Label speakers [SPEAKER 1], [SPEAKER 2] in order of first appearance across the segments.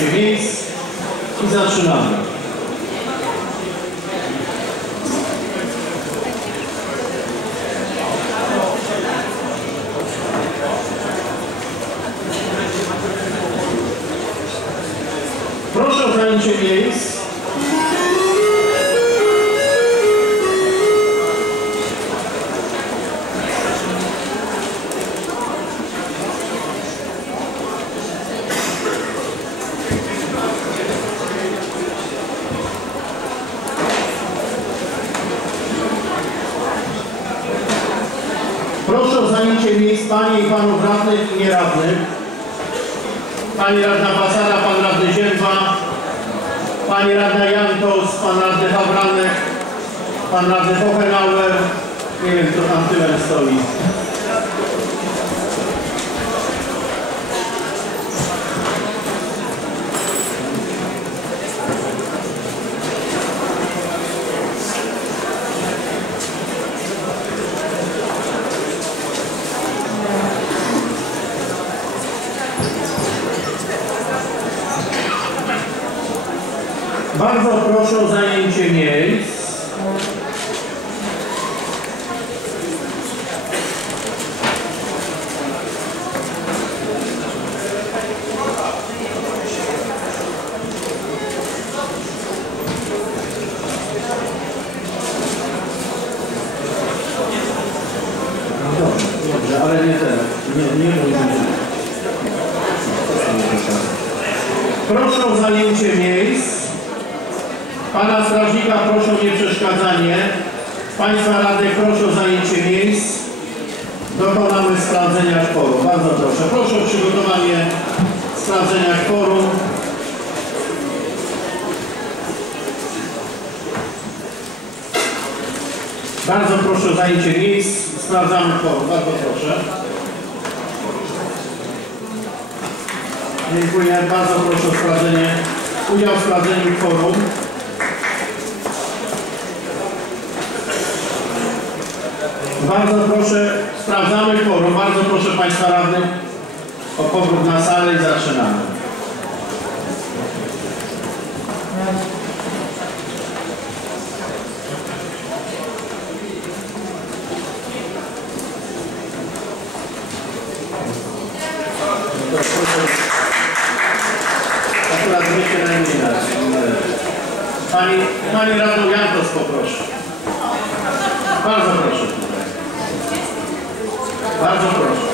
[SPEAKER 1] zajęcie miejsc i zaczynamy. Proszę o zajęcie miejsc. Miejsc Panie i Panów Radnych i Nieradnych. Pani Radna Basara, Pan Radny Zięba, Pani Radna Jantos, Pan Radny Hawranek, Pan Radny Hohenauer, nie wiem kto tam tyłem stoi. Bardzo proszę o zajęcie miejsc. Możemy. Proszę o zajęcie miejsc. Pana strażnika proszę o nieprzeszkadzanie. Państwa radnych proszę o zajęcie miejsc. Dokonamy sprawdzenia kworum. Bardzo proszę. Proszę o przygotowanie sprawdzenia kworum. Bardzo proszę o zajęcie miejsc. Sprawdzamy kworum. Bardzo proszę. Dziękuję. Bardzo proszę o sprawdzenie, udział w sprawdzeniu kworum. Bardzo proszę, sprawdzamy kworum. Bardzo proszę Państwa radnych o powrót na salę i zaczynamy. Pani, Pani Radną poproszę. Bardzo proszę tutaj. Bardzo proszę.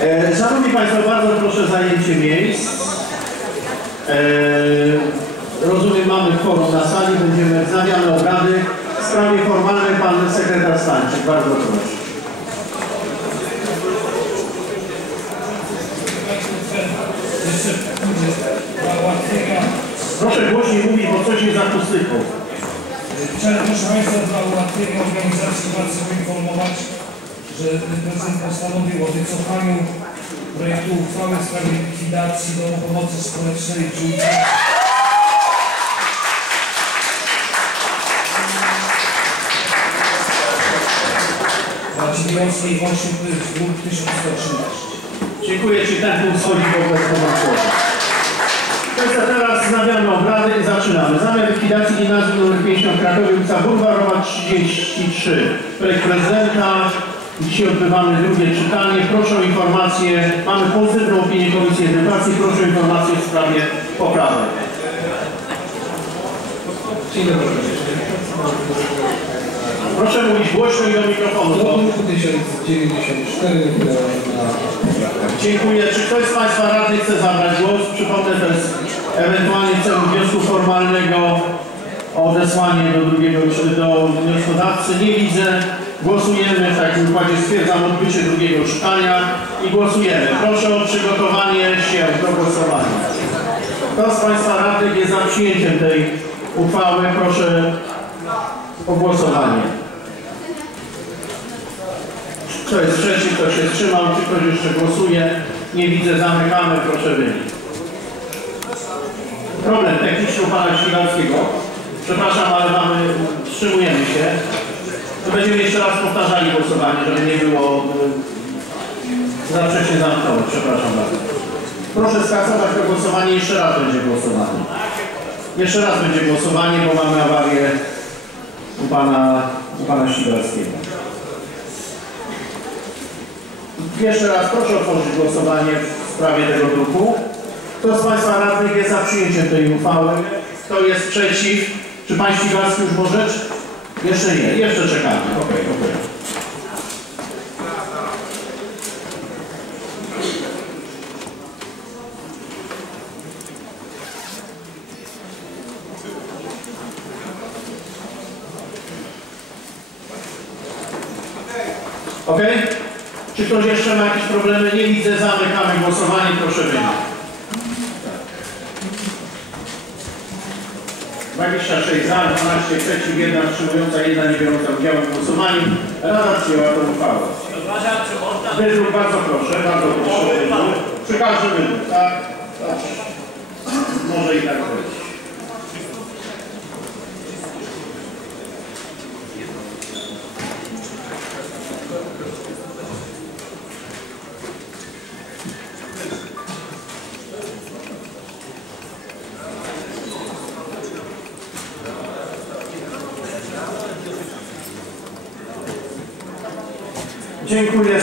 [SPEAKER 1] E, Szanowni Państwo, bardzo proszę zajęcie miejsc. E, rozumiem, mamy forum na sali, będziemy wznawiane obrady. W sprawie formalnej Pan Sekretarz Stańczyk, bardzo proszę. Proszę głośniej mówić, bo coś jest akustyką.
[SPEAKER 2] Chciałem proszę Państwa dla ułatwienia organizacji bardzo poinformować, że prezydent postanowił o wycofaniu projektu uchwały w sprawie likwidacji Domu Pomocy Społecznej. Na Dziewięckiej 8 druk 1113.
[SPEAKER 1] Dziękuję Ci, ten punkt schodzi w ogóle z. Państwa, teraz zaczynamy. Zamiar likwidacji gimnazjum nr 50 w Krakowie, ulica Bulwarowa 33. Projekt prezydenta. Dzisiaj odbywamy drugie czytanie. Proszę o informację. Mamy pozytywną opinię Komisji Edukacji. Proszę o informację w sprawie poprawek. Dzień dobry. Proszę mówić głośno i do mikrofonu. Do bo- punktu 1094 wydałem na poprawkę. Dziękuję. Czy ktoś z Państwa radnych chce zabrać głos? Przypomnę, to jest ewentualnie w celu wniosku formalnego o odesłanie do drugiego, do wnioskodawcy. Nie widzę. Głosujemy w takim układzie. Stwierdzam odbycie drugiego czytania i głosujemy. Proszę o przygotowanie się do głosowania. Kto z Państwa radnych jest za przyjęciem tej uchwały? Proszę o głosowanie. Kto jest przeciw, kto się wstrzymał, czy ktoś jeszcze głosuje? Nie widzę, zamykamy, proszę wynik. Problem techniczny u pana Śliwalskiego. Przepraszam, ale mamy, wstrzymujemy się. To będziemy jeszcze raz powtarzali głosowanie, żeby nie było y, za wcześnie zamknąć. Przepraszam bardzo. Proszę skasować to głosowanie, jeszcze raz będzie głosowanie. Jeszcze raz będzie głosowanie, bo mamy awarię u pana, u pana Śliwalskiego. Jeszcze raz proszę otworzyć głosowanie w sprawie tego druku. Kto z Państwa radnych jest za przyjęciem tej uchwały? Kto jest przeciw? Czy Pan już może? Jeszcze nie, jeszcze czekamy. Okej, okej. Okej? Czy ktoś jeszcze ma jakieś problemy? Nie widzę, zamykamy głosowanie, proszę wyjść. 26 za, 12 przeciw, 1 wstrzymująca, 1 nie biorąca udziału w głosowaniu. Rada przyjęła tę uchwałę. Wydruk, bardzo proszę, bardzo proszę. Przy każdym tak? tak? Może i tak Dziękuję.